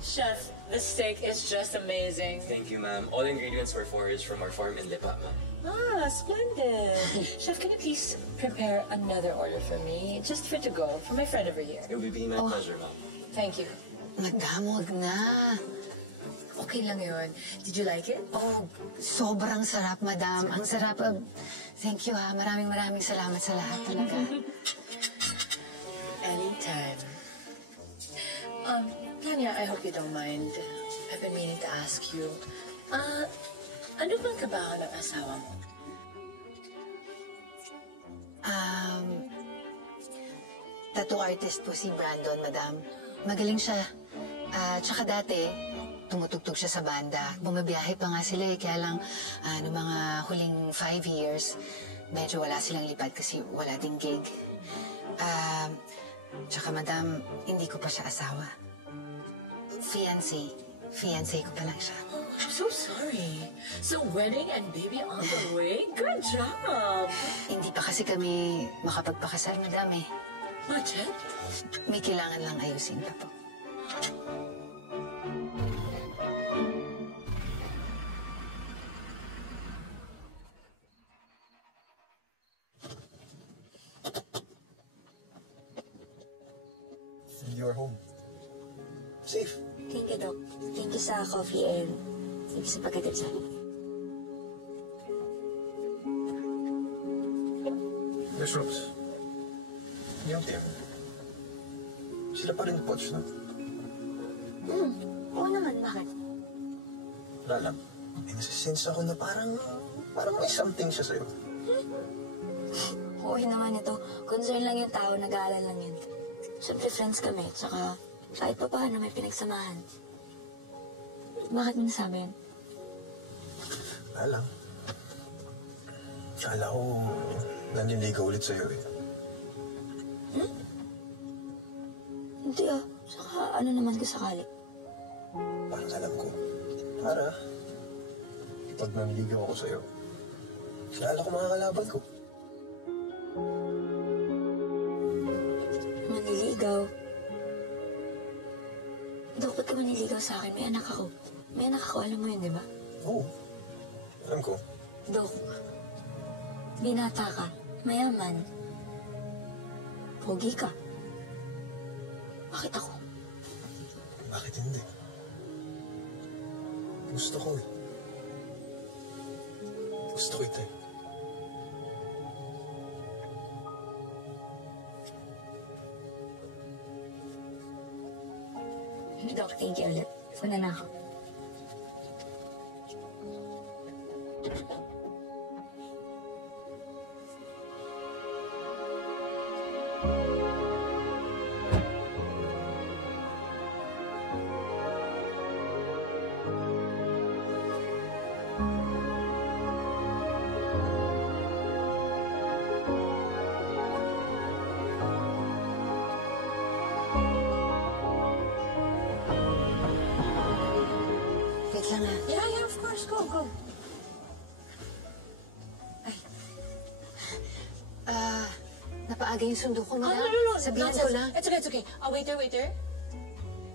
Chef, the steak is just amazing. Thank you, ma'am. All ingredients were foraged from our farm in Lipa, ma'am. Ah, splendid. Chef, can you please prepare another order for me? Just for to go, for my friend over here. It will be my pleasure, ma'am. Thank you. Madam, wag na. Okay lang yun. Did you like it? Oh, sobrang sarap, madam. Ang sarap. Thank you, ha. Maraming salamat sa lahat talaga. Anytime. Tanya, I hope you don't mind. I've been meaning to ask you. Ano bang trabaho ng asawa mo? Tattoo artist po si Brandon, madam. Magaling siya. Tsaka dati, tumutugtog siya sa banda. Bumabiyahe pa nga sila kaya lang noong mga huling 5 years, medyo wala silang lipad kasi wala ding gig. Tsaka madam, hindi ko pa siya asawa. Fiancé ko pa lang siya. Oh, I'm so sorry. So wedding and baby on the way? Good job! Hindi pa kasi kami makapagpakasal, madam eh. Budget? May kailangan lang ayusin pa po. You're home. Safe. Thank you, Doc. Thank you sa coffee and thank you sa pagkatid sa akin. There's Rose. Yung team. Sila pa rin Poch, no? Oo naman, bakit? Wala lang. May nasisense ako na parang may something siya sa'yo. Oo naman ito. Concern lang yung tao, nag-aalala lang yun. Siyempre friends kami, tsaka kahit pa paano may pinagsamahan. Bakit mo nasabi yun? Wala lang. Kala ko naniligaw ulit sa'yo eh. Hindi ah. Tsaka ano naman ko sakali. Parang alam ko. Para, pag naniligaw ako sa'yo, kilala ko mga kalaban ko. Maniligaw? Dok, ba't ka maniligaw sa akin? May anak ako. May anak ako, alam mo yun, di ba? Oo. Alam ko. Dok, binata ka, mayaman, pogi ka. Bakit ako? Bakit hindi? Gusto ko eh. Gusto ko ito eh. Dok, thank you ulit. Una na ako. Wait lang ah. Yeah, of course. Go. Napaaga yung sundo ko, madam. No. Sabihan Nonsense. ko lang. It's okay. Waiter.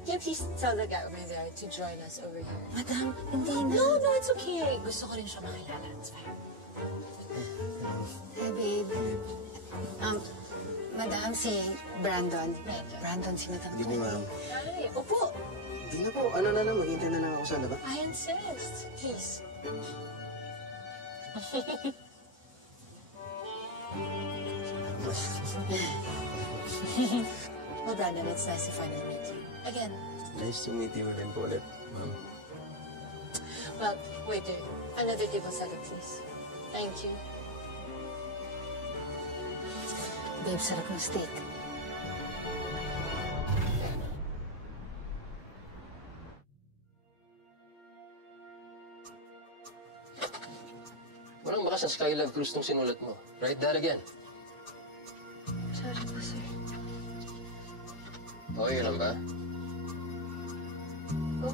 Can you please tell the guy over there to join us over here? Madam, hindi na. No, it's okay. Gusto ko rin siya makilala. It's fine. Hey, babe. Madam, si Brandon. Brandon, si madam. Hindi mo ma'am. Ay, upo. Hindi na po. Ano na lang, maghintay na lang ako sa labas. I insist. Please. Well, Brandon, it's nice to finally meet you. Again. Nice to meet you rin po ulit, ma'am. Well, waiter, another table setting, please. Thank you. Babe, sarap ng steak. Walang baka sa Skylab Cruise tong sinulat mo. Write that again. Sorry po, sir. Okay lang ba? Oh,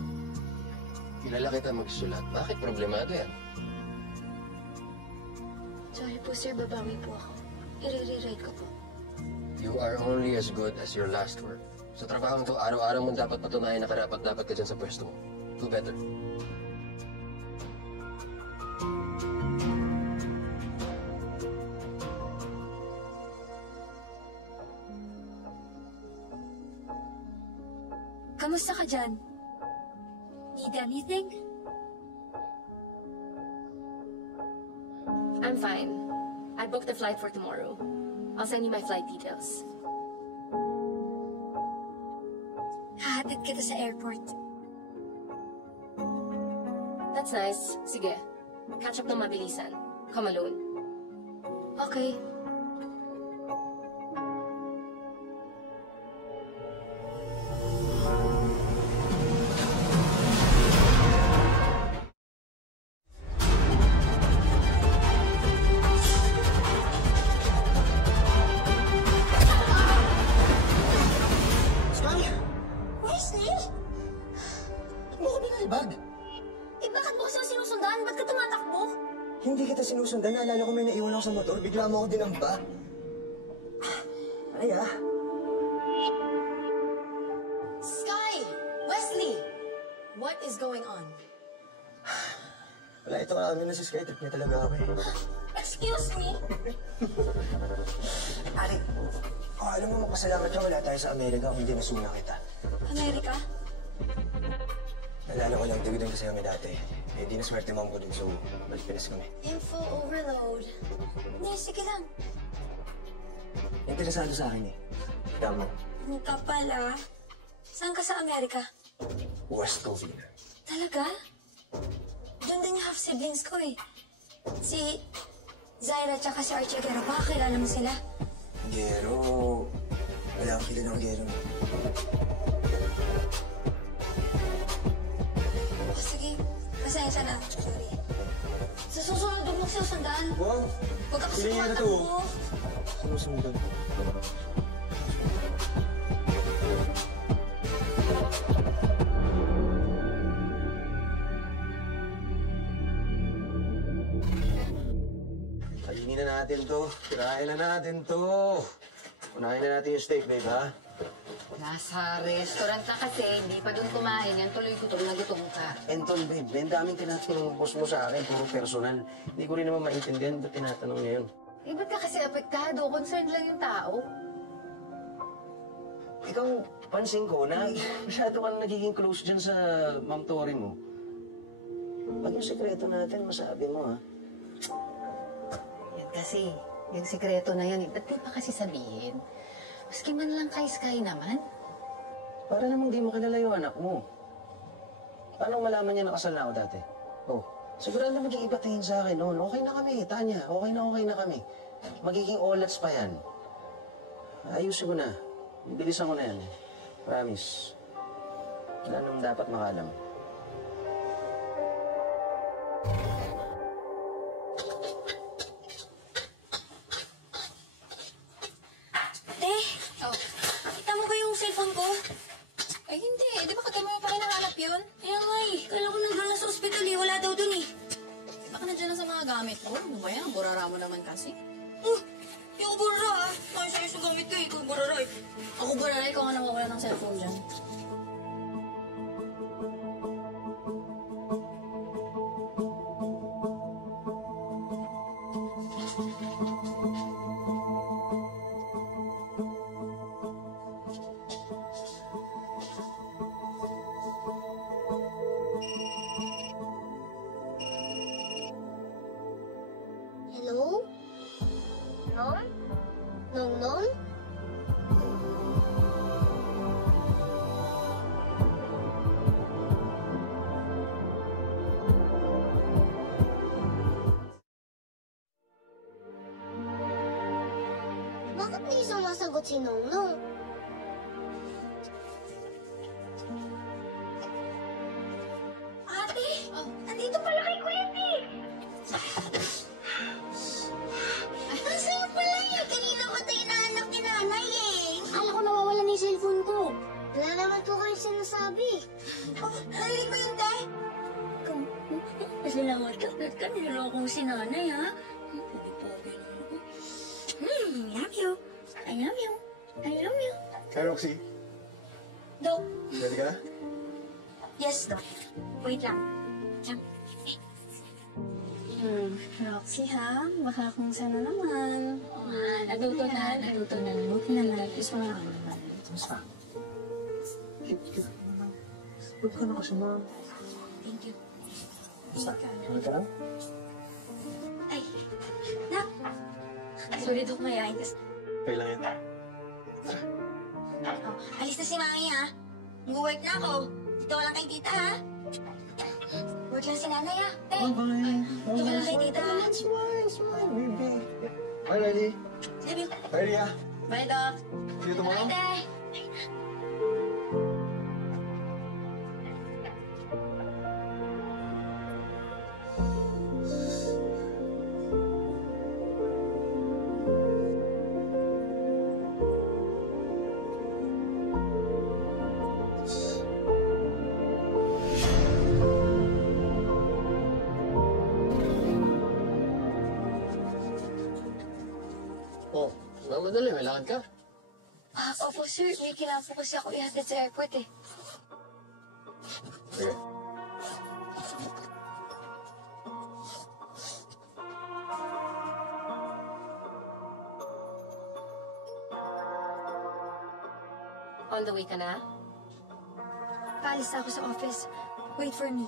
Kilala kita magsulat. Bakit problemado yan? sorry po, sir. Babawi po ako. I-rewrite ko po. You are only as good as your last work. Sa trabaho to, araw-araw mo dapat patunayan na karapat-dapat ka dyan sa pwesto mo. Do better. Kamusta ka dyan? Need anything? I'm fine. I booked the flight for tomorrow. I'll send you my flight details. Hahatid kita sa airport. That's nice. Sige. Catch up ng mabilisan. Come alone. Okay. Sky! Wesley? Ba't mo ko binaibag? Eh, bakit mo kasi sinusundan? Ba't ka tumatakbo? Hindi kita sinusundan. Naalala ko may naiwan ako sa motor. Bigla mo ako dinamba. Ay ah. Sky! Wesley! What is going on? Wala, ito ka na si Sky. Trip niya talaga ako eh. Excuse me? Ali, alam mo magpasalamat ka wala tayo sa Amerika kung hindi masuna kita. Amerika? Naalala ko lang, tigod kasi kami dati. Eh, di na swerte mom ko dun, so balik Pinas kami. Info overload. Hindi, sige lang. Interesado sa akin eh. Tama. Ang kapal ah. Saan ka sa Amerika? West Covina. Talaga? Doon din yung half-siblings ko eh. Si Zaira at si Archie Guerra. Baka kilala mo sila? Gero. Wala akong kilala ng Gero. O sige, pasensya na. Sorry. Sa susunod, huwag mo siya sandaan. Wow! Huwag ka kasi Piling niya na to. tumatakbo. Sumusundan. Kainin na natin to. Tirahin na natin to. Unahin na natin yung steak, babe, ha? Nasa restaurant ka kasi, hindi pa doon kumain. Yan tuloy gutom na gutom ka. Entol, babe, may daming tinatanong ng boss mo sa akin, puro personal. Hindi ko rin naman maintindihan ba't tinatanong niya yun. Eh, ba't ka kasi apektado? Concerned lang yung tao. Ikaw, pansin ko na masyado ka na nagiging close dyan sa Ma'am Tori mo. Pag yung sekreto natin, masabi mo, ha? Yan kasi, yung sikreto na yan, ba't di pa kasi sabihin? Maski man lang kay Sky naman. Para namang di mo kilala yung anak mo. Paano malaman niya nakasal na ako dati? Oh, sigurado mag-iiba tingin sa akin noon. Okay na kami, Tanya. Okay na kami. Magiging olats pa yan. Ayusin ko na. Bilisan ko na yan. Promise. Wala naman dapat makalam. Te, kita mo ba yung cellphone ko? Ay, hindi. Di ba kagaya mo pa hinahanap yun? Kaya nga eh, kala ko nandun sa ospital eh, wala daw dun eh. Baka nandiyan na sa mga gamit mo. Ano ba yan? Burara mo naman kasi. Hindi ako burara ah. Ayos ayos yung gamit ko eh, ikaw burara eh. Ako burara, ikaw nga nawawala ng cellphone dyan. Hello? Non? Non? Bakit hindi sumasagot si Nongnong? Ate, nandito pala kay Kulit eh. Nasaan pala niya? Kanina ko tayo naanak ni nanay eh. Akala ko nawawala na yung cellphone ko. Wala naman po kayo sinasabi. Narinig mo yun, te? Salamat ka, niloloko mo si nanay ha. Pogi-pogi naman ako. Love you. I love you. I love you. Kay Roxy, Doc. Ready ka? Yes, Doc. Wait lang. Diyan. Roxy, ha? Baka kung sana naman. Oo nga, naluto na. Buti naman. Gusto mo naman. Basta. Huwag ka na kasi, ma'am. Thank you. Basta. Tuloy ka lang? Ay, Nak. Sorry, Doc, mayayain kasi. Okay lang yan. Oh, alis na si Mami, ha? Mag-work na ako. Dito lang kay Tita, ha? Work lang si Nanay, ha? Bye-bye. Dito ka lang kay Tita, ha? It's fine, baby. Bye, Riley. Love you. Bye, Ria. Bye, Doc. See you tomorrow. Bye, Tay. Oh, mamadali. May lakad ka. Opo, sir. May kailangan po kasi ako ihatid sa airport, eh. Sige. On the way ka na? Paalis na ako sa office. Wait for me.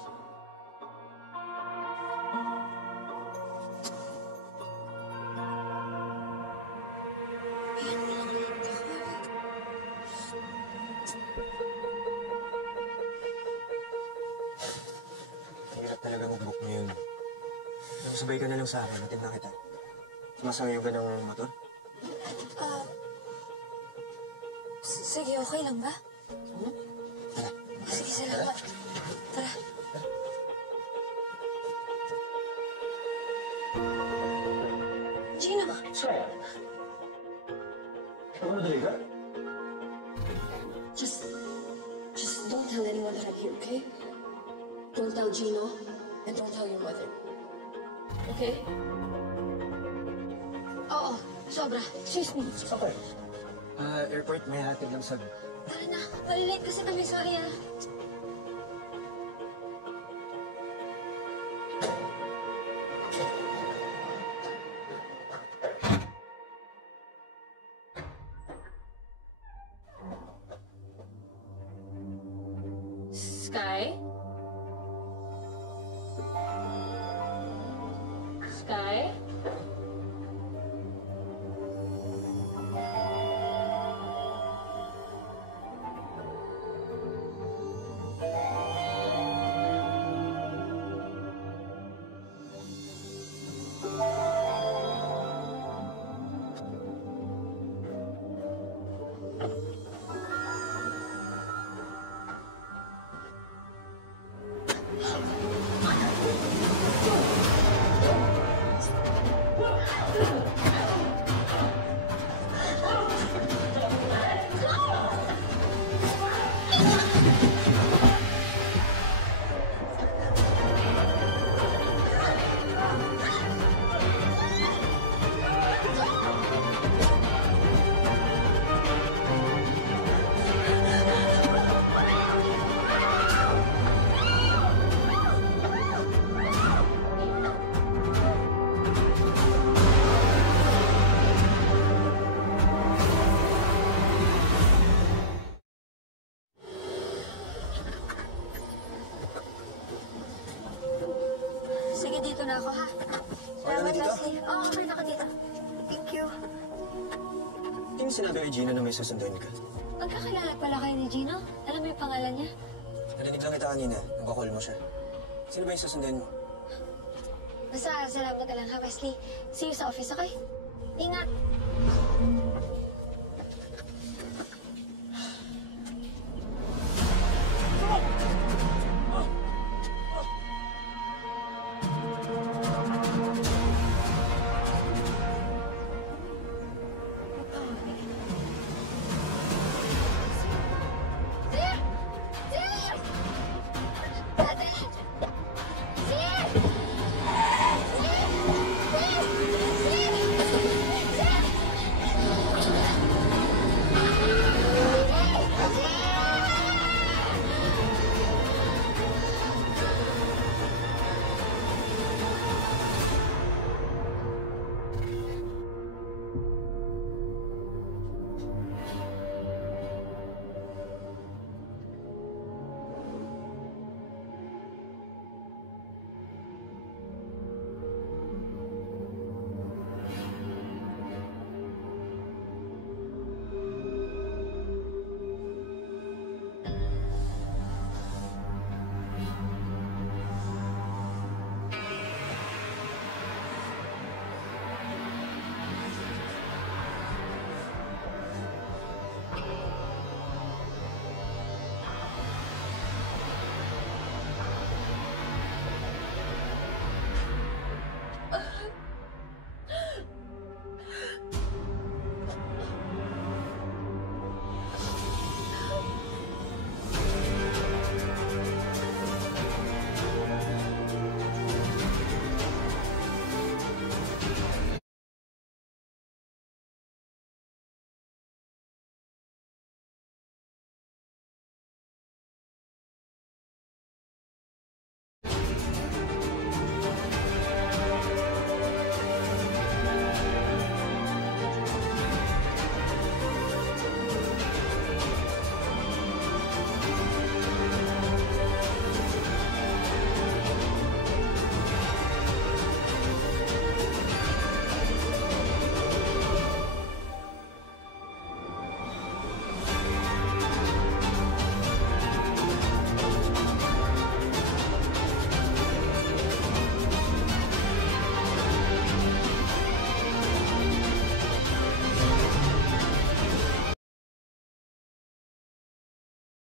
Hirap talaga mag-book ngayon. Sabay ka na lang sa akin. Natin na kita. Sumasayaw ka ng motor? Sige, okay lang ba? Tara. Sige, salamat. Tara. Gino! Sir. Mamadali ka? Just don't tell anyone that I'm here, okay? Don't tell Gino, and don't tell your mother. Okay? Oo, sobra. Excuse me. Okay. Airport, may hatid lang sa... Tara na. Malilate kasi kami. Sorry, ah. Sky? Sky? Sige, dito na ako, ha? Salamat, Leslie. Oo, okay na ka dito. Thank you. Hindi mo sinabi kay Gino na may susunduin ka. Magkakilala pala kayo ni Gino? Alam mo yung pangalan niya? Narinig lang kita kanina. Nagkakall mo siya. Sino ba yung susunduin mo? Basta, salamat na lang, ha, Wesley. See you sa office, okay? Ingat!